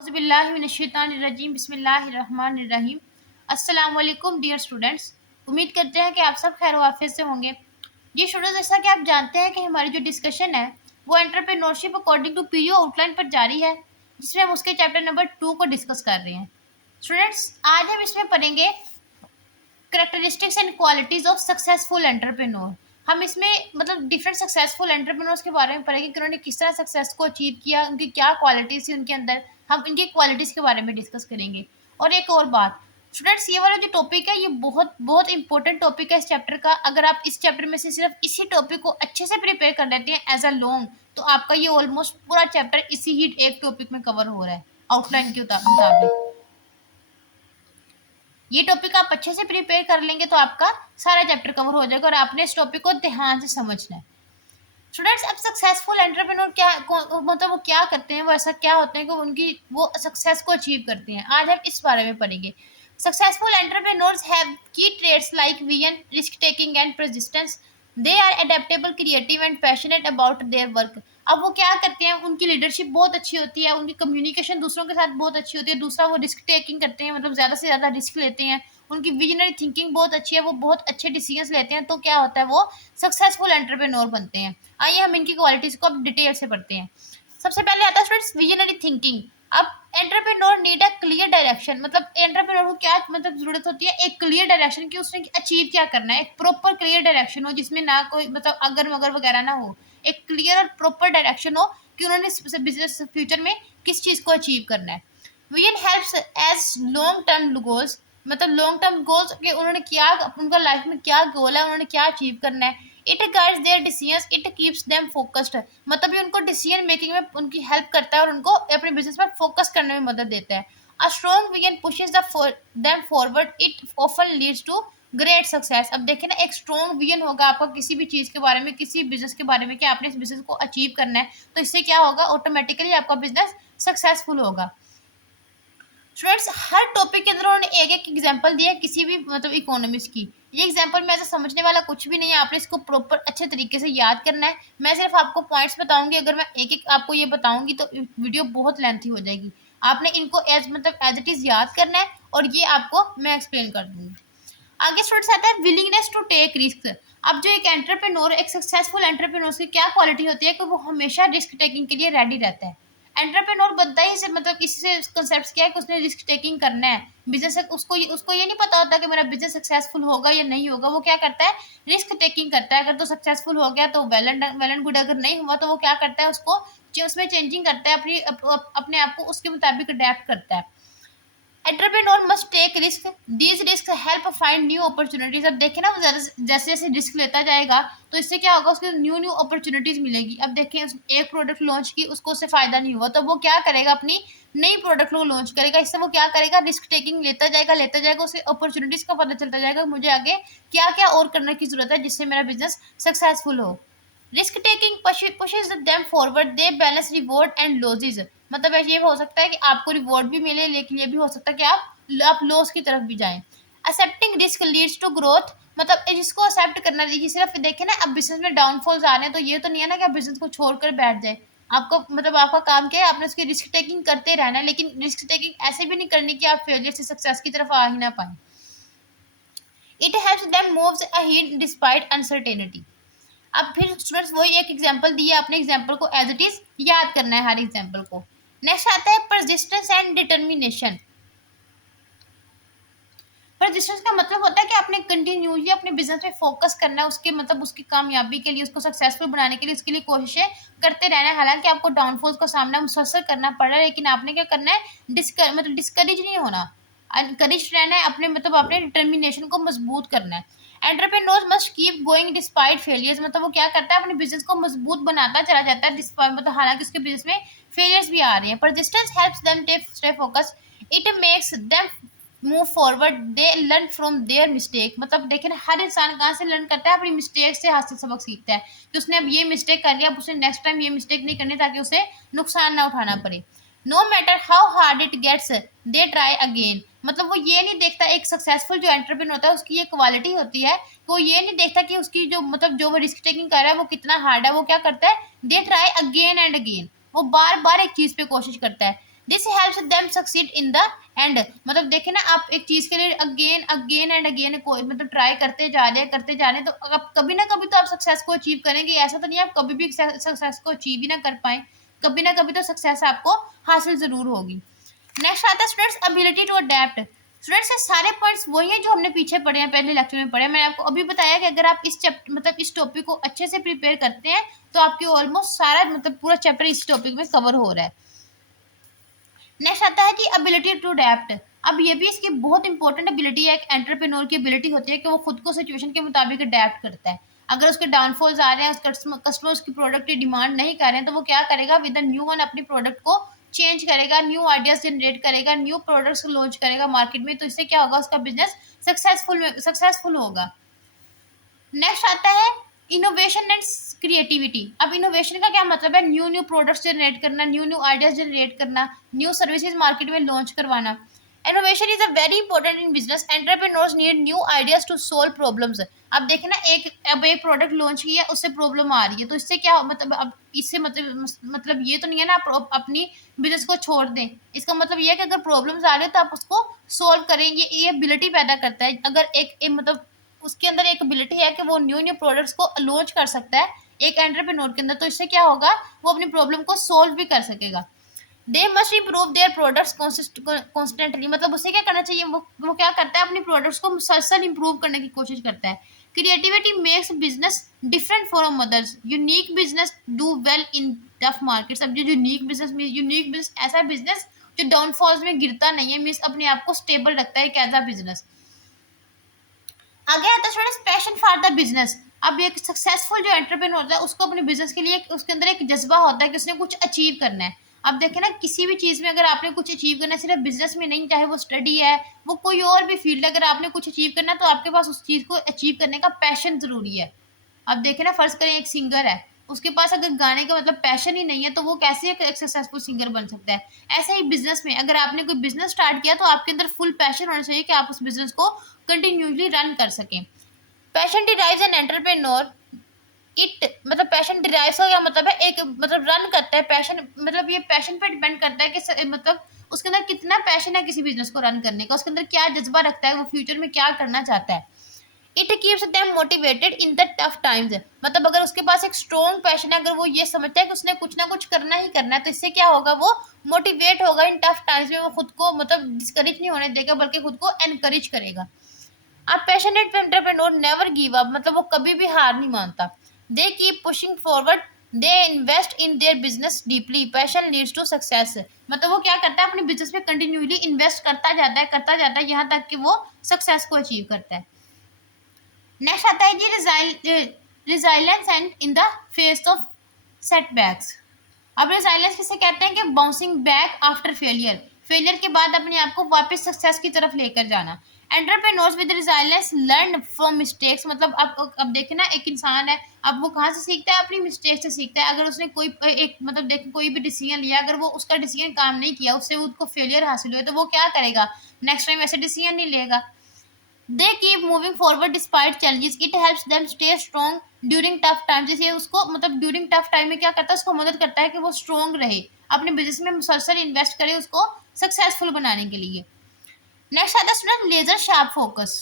औज़ुबिल्लाहिमिनश्शैतानिर्रजीम बिस्मिल्लाहिर्रहमानिर्रहीम। अस्सलाम वालेकुम डियर स्टूडेंट्स। उम्मीद करते हैं कि आप सब खैर वाफियत से होंगे। ये स्टूडेंट्स, जैसा कि आप जानते हैं कि हमारी जो डिस्कशन है वो entrepreneurship according to PO outline पर जारी है, जिसमें हम उसके चैप्टर नंबर 2 को डिस्कस कर रहे हैं। स्टूडेंट्स, आज हम इसमें पढ़ेंगे characteristics and qualities of successful entrepreneur. हम इसमें मतलब डिफरेंट सक्सेसफुल एंटरप्रेन्योर्स के बारे में पढ़ेंगे कि उन्होंने किस तरह सक्सेस को अचीव किया, उनकी क्या क्वालिटीज थी उनके अंदर। हम इनकी क्वालिटीज के बारे में डिस्कस करेंगे। और एक और बात स्टूडेंट्स, ये वाला जो टॉपिक है ये बहुत बहुत इंपॉर्टेंट टॉपिक है इस चैप्टर का। अगर आप इस चैप्टर में से सिर्फ इसी टॉपिक को अच्छे से प्रिपेयर कर लेते हैं एज अ लॉन्ग, तो आपका ये ऑलमोस्ट पूरा चैप्टर इसी ही एक टॉपिक में कवर हो रहा है आउटलाइन के मुताबिक। ये टॉपिक आप अच्छे से प्रिपेयर कर लेंगे तो आपका सारा चैप्टर कवर हो जाएगा और आपने इस टॉपिक को ध्यान से समझना है। स्टूडेंट्स, अब सक्सेसफुल एंटरप्रेन्योर क्या मतलब वो क्या करते हैं, वो ऐसा क्या होते हैं कि उनकी वो सक्सेस को अचीव करते हैं, आज हम इस बारे में पढ़ेंगे। Successful entrepreneurs have key trades like vision, risk taking and persistence. They are adaptable, creative and passionate about their work. अब वो क्या करते हैं, उनकी लीडरशिप बहुत अच्छी होती है, उनकी कम्युनिकेशन दूसरों के साथ बहुत अच्छी होती है। दूसरा, वो रिस्क टेकिंग करते हैं, मतलब ज़्यादा से ज़्यादा रिस्क लेते हैं। उनकी विजनरी थिंकिंग बहुत अच्छी है, वो बहुत अच्छे डिसीजंस लेते हैं। तो क्या होता है, वो सक्सेसफुल एंटरप्रेन्योर बनते हैं। आइए हम इनकी क्वालिटीज़ को अब डिटेल से पढ़ते हैं। सबसे पहले आता है स्टूडेंट्स विजनरी थिंकिंग। अब entrepreneur need a clear direction, मतलब एंटरप्रेन्योर को क्या मतलब जरूरत होती है, एक क्लियर डायरेक्शन की, उसने अचीव क्या करना है। एक प्रॉपर क्लियर डायरेक्शन हो जिसमें ना कोई मतलब अगर मगर वगैरह ना हो। एक क्लियर और प्रॉपर डायरेक्शन हो कि उन्होंने बिजनेस फ्यूचर में किस चीज़ को अचीव करना है। Vision helps as long term goals, मतलब लॉन्ग टर्म गोल्स कि उन्होंने क्या, उनका लाइफ में क्या गोल है, उन्होंने क्या अचीव करना है। It guides their decisions, it keeps them focused, मतलब ये उनको डिसीजन मेकिंग में उनकी हेल्प करता है और उनको अपने बिजनेस पर फोकस करने में मदद देता है। A strong vision pushes them forward, it often leads to great success. अब देखें ना, एक स्ट्रॉन्ग विजन होगा आपका किसी भी चीज़ के बारे में, किसी बिजनेस के बारे में कि आपने इस बिजनेस को अचीव करना है, तो इससे क्या होगा, ऑटोमेटिकली आपका बिजनेस सक्सेसफुल होगा। स्टूडेंट्स, हर टॉपिक के अंदर उन्होंने एक एक एग्जांपल दिया है किसी भी मतलब इकोनॉमिक्स की। ये एग्जांपल में ऐसा समझने वाला कुछ भी नहीं है, आपने इसको प्रॉपर अच्छे तरीके से याद करना है। मैं सिर्फ आपको पॉइंट्स बताऊंगी, अगर मैं एक एक आपको ये बताऊंगी तो वीडियो बहुत लेंथी हो जाएगी। आपने इनको एज इट इज़ याद करना है और ये आपको मैं एक्सप्लेन कर दूंगी। आगे स्टूडेंट्स आता है विलिंगनेस टू टेक रिस्क। अब जो एक एंटरप्रेन्योर, एक सक्सेसफुल एंटरप्रेन्योर की क्या क्वालिटी होती है कि वो हमेशा रिस्क टेकिंग के लिए रेडी रहता है। एंटरप्रेन्योर बनता ही से मतलब इससे कंसेप्ट क्या है कि उसने रिस्क टेकिंग करना है बिजनेस। उसको ये नहीं पता होता कि मेरा बिजनेस सक्सेसफुल होगा या नहीं होगा। वो क्या करता है, रिस्क टेकिंग करता है। अगर तो सक्सेसफुल हो गया तो वेल एंड गुड, अगर नहीं हुआ तो वो क्या करता है, उसको उसमें चेंजिंग करता है, अपने आप को उसके मुताबिक अडेप्ट करता है। Entrepreneur must take risk, these risk help find new opportunities. अब देखें ना, जैसे जैसे रिस्क लेता जाएगा तो इससे क्या होगा, उसको न्यू न्यू अपॉर्चुनिटीज मिलेगी। अब देखें, एक प्रोडक्ट लॉन्च की, उसको उससे फायदा नहीं हुआ तो वो क्या करेगा, अपनी नई प्रोडक्ट को लॉन्च करेगा। इससे वो क्या करेगा, रिस्क टेकिंग लेता जाएगा, उसे अपॉर्चुनिटीज का पता चलता जाएगा मुझे आगे क्या क्या और करने की जरूरत है जिससे मेरा बिजनेस सक्सेसफुल हो। Risk taking pushes them forward, they balance reward and losses। मतलब ऐसे ये हो सकता है कि आपको रिवॉर्ड भी मिले, लेकिन ये भी हो सकता है कि आप लॉस की तरफ भी जाएं। Accepting risk leads to growth, मतलब जिसको एक्सेप्ट करना चाहिए। सिर्फ देखें ना, अब बिजनेस में डाउनफॉल्स आ रहे हैं तो ये तो नहीं है ना कि आप बिजनेस को छोड़कर बैठ जाए। आपको मतलब आपका काम क्या है, आपने उसकी रिस्क टेकिंग करते रहना है, लेकिन रिस्क टेकिंग ऐसे भी नहीं करनी कि आप फेलियर से सक्सेस की तरफ आ ही ना पाए। It helps them moves ahead despite uncertainty. अब फिर स्टूडेंट्स वही एक एग्जांपल दिया, अपने एग्जांपल को एज इट इज याद करना है हर एग्जांपल को। नेक्स्ट आता है परसिस्टेंस एंड डिटर्मिनेशन। परसिस्टेंस का मतलब होता है कि आपने कंटिन्यूसली अपने बिजनेस में फोकस करना है, उसके मतलब उसकी कामयाबी के लिए, उसको सक्सेसफुल बनाने के लिए उसके लिए कोशिशें करते रहना है। हालांकि आपको डाउनफॉल्स का सामना मुसलसल करना पड़ रहा है, लेकिन आपने क्या करना है, डिस्करेज नहीं होना, एनकरेज रहना है, अपने मतलब अपने डिटर्मिनेशन को मजबूत करना है। Entrepreneurs must keep going despite failures, मतलब वो क्या करता है, अपने बिजनेस को मजबूत बनाता चला जाता है डिस्पाइट, मतलब हालांकि उसके बिजनेस में फेलियर्स भी आ रहे हैं। Persistence helps them stay focus, it makes them move forward, they learn from their mistake. मतलब देखिए ना, हर इंसान कहाँ से लर्न करता है, अपनी मिस्टेक से हाथ से सबक सीखता है कि उसने अब ये मिस्टेक कर लिया, अब उसे नेक्स्ट टाइम ये मिस्टेक नहीं करनी ताकि उसे नुकसान ना उठाना पड़े। No matter how hard it gets, they try again. मतलब वो ये नहीं देखता, एक सक्सेसफुल जो एंटरप्रेन्योर होता है उसकी ये क्वालिटी होती है कि वो ये नहीं देखता कि उसकी जो मतलब जो वो रिस्क टेकिंग कर रहा है वो कितना हार्ड है। वो क्या करता है, दे ट्राई अगेन एंड अगेन, वो बार बार एक चीज़ पे कोशिश करता है। This helps them succeed in the end. मतलब देखे ना, आप एक चीज के लिए अगेन अगेन एंड अगेन कोई मतलब ट्राई करते जा रहे हैं, तो आप कभी ना कभी तो आप सक्सेस को अचीव करेंगे। ऐसा तो नहीं है आप कभी भी सक्सेस को अचीव ही ना कर पाए, कभी ना कभी तो सक्सेस आपको हासिल जरूर होगी। नेक्स्ट आता है students ability to adapt. Students ये सारे पॉइंट्स वही है जो हमने पीछे पढ़े हैं, पहले लेक्चर में पढ़े हैं। मैंने आपको अभी बताया कि अगर आप इस चैप्टर मतलब इस टॉपिक को अच्छे से प्रिपेयर करते हैं तो आपकी ऑलमोस्ट सारा मतलब पूरा चैप्टर इस टॉपिक में कवर हो रहा है। नेक्स्ट आता है जी एबिलिटी टू अडेप्ट। अब ये भी इसकी बहुत इंपॉर्टेंट एबिलिटी है, एक एंटरप्रेन्योर की एबिलिटी होती है कि वो खुद को सिचुएशन के मुताबिक अडेप्ट करता है। अगर उसके डाउनफॉल्स आ रहे हैं, कस्टमर्स की प्रोडक्ट की डिमांड नहीं कर रहे हैं, तो वो क्या करेगा, विद द न्यू वन अपनी प्रोडक्ट को चेंज करेगा, न्यू आइडियाज जनरेट करेगा, न्यू प्रोडक्ट्स लॉन्च करेगा मार्केट में। तो इससे क्या होगा, उसका बिजनेस सक्सेसफुल होगा। नेक्स्ट आता है इनोवेशन एंड क्रिएटिविटी। अब इनोवेशन का क्या मतलब है, न्यू न्यू प्रोडक्ट्स जनरेट करना, न्यू न्यू आइडियाज जनरेट करना, न्यू सर्विसेज मार्केट में लॉन्च करवाना। Innovation is a very important in business. Entrepreneurs need new ideas to solve problems. अब देखें ना, अब एक प्रोडक्ट लॉन्च किया, उससे प्रॉब्लम आ रही है, तो इससे क्या मतलब, अब इससे मतलब ये तो नहीं है ना आप अपनी बिजनेस को छोड़ दें। इसका मतलब ये है कि अगर प्रॉब्लम्स आ रही है तो आप उसको सोल्व करेंगे। ये एबिलिटी पैदा करता है। अगर एक मतलब उसके अंदर एक एबिलिटी है कि वो न्यू न्यू प्रोडक्ट्स को लॉन्च कर सकता है एक एंटरप्रेन्योर के अंदर, तो इससे क्या होगा, वो अपनी प्रॉब्लम को सोल्व भी कर सकेगा। They must improve their products constantly. मतलब उसे क्या करना चाहिए, वो क्या करता है, अपनी प्रोडक्ट्स को मुसलसल इंप्रूव करने की कोशिश करता है। Creativity makes business different from others. Unique business do well in tough markets. अब जो यूनिक बिजनेस ऐसा बिजनेस जो डाउनफॉल्स में गिरता नहीं है, मीन्स अपने आप को स्टेबल रखता है एक एज बिजनेस। आगे आता है students passion for the business. अब एक सक्सेसफुल जो एंटरप्रेन्योर होता है उसको अपने बिजनेस के लिए उसके अंदर एक जज्बा होता है कि उसने कुछ अचीव करना है। अब देखें ना, किसी भी चीज़ में अगर आपने कुछ अचीव करना है, सिर्फ बिजनेस में नहीं, चाहे वो स्टडी है, वो कोई और भी फील्ड है, अगर आपने कुछ अचीव करना है तो आपके पास उस चीज़ को अचीव करने का पैशन ज़रूरी है। अब देखें ना, फर्ज करें एक सिंगर है, उसके पास अगर गाने का मतलब पैशन ही नहीं है तो वो कैसे एक सक्सेसफुल सिंगर बन सकता है। ऐसे ही बिजनेस में अगर आपने कोई बिजनेस स्टार्ट किया तो आपके अंदर फुल पैशन होना चाहिए कि आप उस बिजनेस को कंटिन्यूसली रन कर सकें। Passion derives an entrepreneur it. मतलब पैशन डिराइव्स का क्या मतलब है, एक मतलब रन करता है। पैशन मतलब ये पैशन पे डिपेंड करता है कि मतलब उसके अंदर कितना पैशन है किसी बिजनेस को रन करने का, उसके अंदर क्या जज्बा रखता है, वो फ्यूचर में क्या करना चाहता है। It keeps them motivated in the tough times. मतलब अगर उसके पास एक स्ट्रॉन्ग पैशन है, अगर वो ये समझता है कि उसने कुछ ना कुछ करना ही करना है, तो इससे क्या होगा, वो मोटिवेट होगा इन टफ टाइम्स में। वो खुद को मतलब डिस्करेज नहीं होने देगा, बल्कि खुद को एनकरेज करेगा। अब passionate entrepreneur never give up. मतलब वो कभी भी हार नहीं मानता। They keep pushing forward, they invest in their business deeply, passion leads to success. मतलब वो क्या करता है, अपने बिजनेस में कंटिन्यूली इन्वेस्ट करता जाता है यहाँ तक कि वो सक्सेस को अचीव करता है। नेक्स्ट आता है जी resilience and in the face of setbacks. अब रिजाइलेंस किसे कहते हैं, कि bouncing back after failure. Failure के बाद अपने आप को वापस सक्सेस की तरफ लेकर जाना। Entrepreneurs with resilience learn from mistakes. मतलब अब देखे ना, एक इंसान है, अब वो कहाँ से सीखता है, अपनी मिस्टेक से सीखता है। अगर उसने कोई एक मतलब देखे कोई भी डिसीजन लिया, अगर वो उसका डिसीजन काम नहीं किया, उससे उसको फेलियर हासिल हुआ, तो वो क्या करेगा, नेक्स्ट टाइम ऐसे डिसीजन नहीं लेगा। They keep moving forward despite challenges, it helps them stay strong during tough time. जैसे उसको मतलब ड्यूरिंग टफ टाइम में क्या करता है, उसको मदद करता है कि वो स्ट्रॉन्ग रहे, अपने बिजनेस में मुसलसल इन्वेस्ट करे उसको सक्सेसफुल बनाने के लिए। नेक्स्ट आता है स्टूडेंट लेजर शार्प फोकस।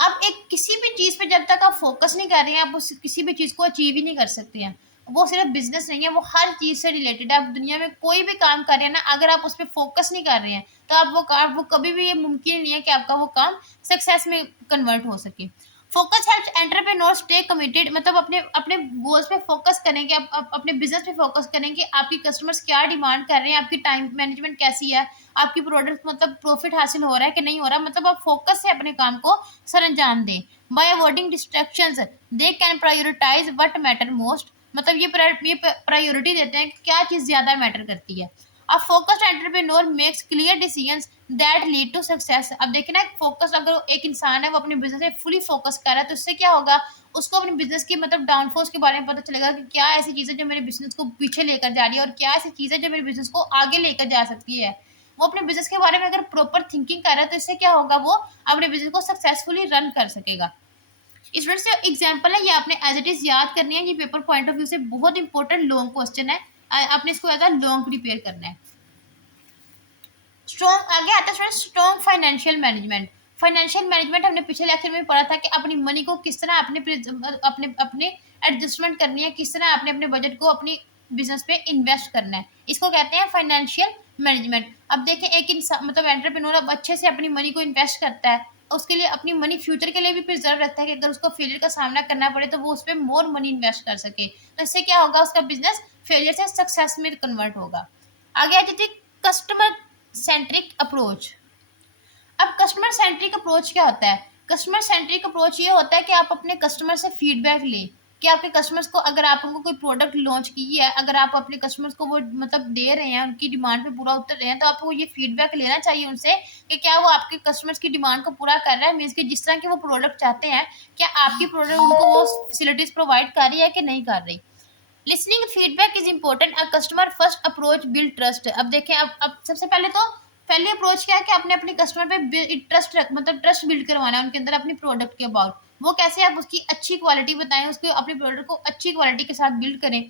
आप एक किसी भी चीज़ पे जब तक आप फोकस नहीं कर रहे हैं, आप उस किसी भी चीज़ को अचीव ही नहीं कर सकते हैं। वो सिर्फ बिजनेस नहीं है, वो हर चीज़ से रिलेटेड है। आप दुनिया में कोई भी काम कर रहे हैं ना, अगर आप उस पर फोकस नहीं कर रहे हैं तो आप वो कभी भी ये मुमकिन नहीं है कि आपका वो काम सक्सेस में कन्वर्ट हो सके। Focus helps entrepreneur stay committed. मतलब अपने अपने गोल्स पे फोकस करेंगे, अपने बिजनेस पे फोकस करेंगे, आपकी कस्टमर्स क्या डिमांड कर रहे हैं, आपकी टाइम मैनेजमेंट कैसी है, आपकी प्रोडक्ट मतलब प्रॉफिट हासिल हो रहा है कि नहीं हो रहा। मतलब आप फोकस से अपने काम को सरंजाम दें। By avoiding distractions they can prioritize what matter most. मतलब ये प्रायोरिटी देते हैं कि क्या चीज़ ज़्यादा मैटर करती है। अब focused entrepreneur makes clear decisions that lead to success. अब देखिए ना, फोकस अगर एक इंसान है वो अपने बिजनेस में फुली फोकस कर रहा है, तो इससे क्या होगा, उसको अपने बिजनेस की मतलब डाउनफॉल्स के बारे में पता चलेगा कि क्या ऐसी चीज़ें जो मेरे बिजनेस को पीछे लेकर जा रही है, और क्या ऐसी चीज़ें जो मेरे बिजनेस को आगे लेकर जा सकती है। वो अपने बिजनेस के बारे में अगर प्रॉपर थिंकिंग कर रहा है, तो इससे क्या होगा, वो अपने बिजनेस को सक्सेसफुली रन कर सकेगा। स्टूडेंट्स जो एग्जाम्पल है ये आपने एज इट इज याद करनी है। ये पेपर पॉइंट ऑफ व्यू से बहुत इंपॉर्टेंट लॉन्ग क्वेश्चन है, आपने इसको एज अ लॉन्ग प्रिपेयर करना है। स्ट्रॉन्ग आगे आता है student, strong financial management. Financial management हमने पिछले लेक्चर में पढ़ा था कि अपनी मनी को किस तरह अपने अपने एडजस्टमेंट करनी है, किस तरह आपने अपने बजट को अपनी बिजनेस पे इन्वेस्ट करना है, इसको कहते हैं फाइनेंशियल मैनेजमेंट। अब देखें एक इंसान मतलब एंटरप्रेन्योर अब अच्छे से अपनी मनी को इन्वेस्ट करता है, उसके लिए अपनी मनी फ्यूचर के लिए भी प्रिजर्व रखता है कि अगर उसको फेलियर का सामना करना पड़े तो वो उस पर मोर मनी इन्वेस्ट कर सके, तो इससे क्या होगा, उसका बिजनेस फेलियर से सक्सेस में कन्वर्ट होगा। आगे आ जाती है कस्टमर सेंट्रिक अप्रोच। अब कस्टमर सेंट्रिक अप्रोच क्या होता है? कस्टमर सेंट्रिक अप्रोच ये होता है कि आप अपने कस्टमर से फीडबैक लें कि आपके कस्टमर्स को, अगर आप उनको कोई प्रोडक्ट लॉन्च की है, अगर आप अपने कस्टमर्स को वो मतलब दे रहे हैं, उनकी डिमांड पे पूरा उतर रहे हैं, तो आपको ये फीडबैक लेना चाहिए उनसे कि क्या वो आपके कस्टमर्स की डिमांड को पूरा कर रहा है, मीन्स कि जिस तरह के वो प्रोडक्ट चाहते हैं, क्या आपकी प्रोडक्ट उनको वो फैसिलिटीज प्रोवाइड कर रही है कि नहीं कर रही। Listening feedback is important. A customer first approach build trust. अब देखें, अब सबसे पहले तो पहली अप्रोच क्या है कि आपने अपने कस्टमर पे ट्रस्ट मतलब ट्रस्ट बिल्ड करवाना है उनके अंदर अपनी प्रोडक्ट के अबाउट। वो कैसे, आप उसकी अच्छी क्वालिटी बताएं, उसके अपने प्रोडक्ट को अच्छी क्वालिटी के साथ बिल्ड करें।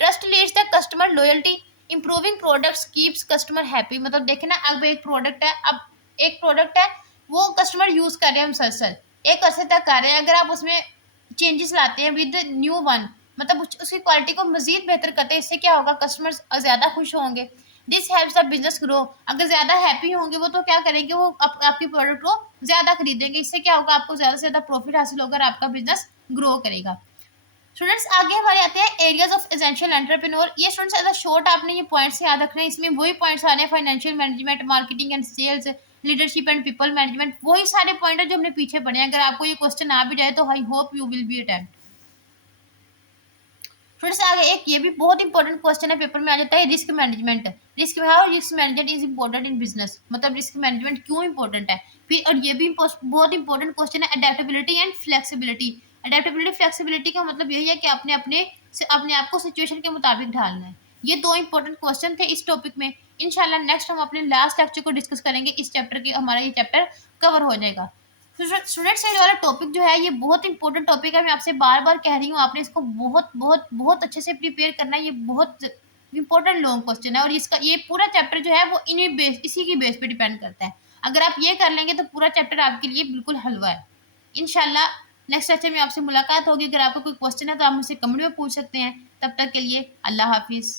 Trust leads the customer loyalty. Improving products keeps customer happy. मतलब देखें ना, अब एक प्रोडक्ट है, अब एक प्रोडक्ट है वो कस्टमर यूज कर रहे हैं मुसलसल एक अरसे तक कर रहे हैं, अगर आप उसमें चेंजेस लाते हैं विद न्यू वन, मतलब उसकी क्वालिटी को मजीद बेहतर करते हैं, इससे क्या होगा, कस्टमर्स ज़्यादा खुश होंगे। This helps the business grow. अगर ज़्यादा हैप्पी होंगे वो तो क्या करेंगे, वो आपकी प्रोडक्ट को ज़्यादा खरीदेंगे, इससे क्या होगा, आपको ज़्यादा से ज़्यादा प्रॉफिट हासिल होगा और आपका बिजनेस ग्रो करेगा। स्टूडेंट्स आगे हमारे आते हैं एरियाज ऑफ एसेंशियल एंटरप्रेन्योर। ये स्टूडेंट्स एज अ शॉर्ट आपने ये पॉइंट्स याद रखना है, इसमें वही पॉइंट्स आ रहे हैं, financial management, marketing and sales, leadership and people management, वही सारे पॉइंट है जो हमने पीछे पढ़े हैं। अगर आपको ये क्वेश्चन आ भी जाए तो I hope you will be attempt. फिर से आगे एक ये भी बहुत इंपॉर्टेंट क्वेश्चन है, पेपर में आ जाता है, risk management. Risk management is important in business. मतलब रिस्क मैनेजमेंट क्यों इंपॉर्टेंट है। फिर और ये भी बहुत इंपॉर्टेंट क्वेश्चन है, adaptability and flexibility. Adaptability flexibility का मतलब यही है कि अपने आप को सिचुएशन के मुताबिक ढालना है। ये दो इंपॉर्टेंट क्वेश्चन थे इस टॉपिक में। इंशाल्लाह नेक्स्ट हम अपने लास्ट लेक्चर को डिस्कस करेंगे, इस चैप्टर के हमारा ये चैप्टर कवर हो जाएगा। स्टूडेंट्स ये वाला टॉपिक जो है ये बहुत इंपॉर्टेंट टॉपिक है, मैं आपसे बार बार कह रही हूँ, आपने इसको बहुत बहुत बहुत अच्छे से प्रिपेयर करना है। ये बहुत इंपॉर्टेंट लॉन्ग क्वेश्चन है और इसका ये पूरा चैप्टर जो है वो इन्हीं बेस इसी की बेस पे डिपेंड करता है। अगर आप ये कर लेंगे तो पूरा चैप्टर आपके लिए बिल्कुल हलवा है। इंशाल्लाह नेक्स्ट लेक्चर में आपसे मुलाकात होगी। अगर आपको कोई क्वेश्चन है तो आप मुझसे कमेंट में पूछ सकते हैं। तब तक के लिए अल्लाह हाफिज़।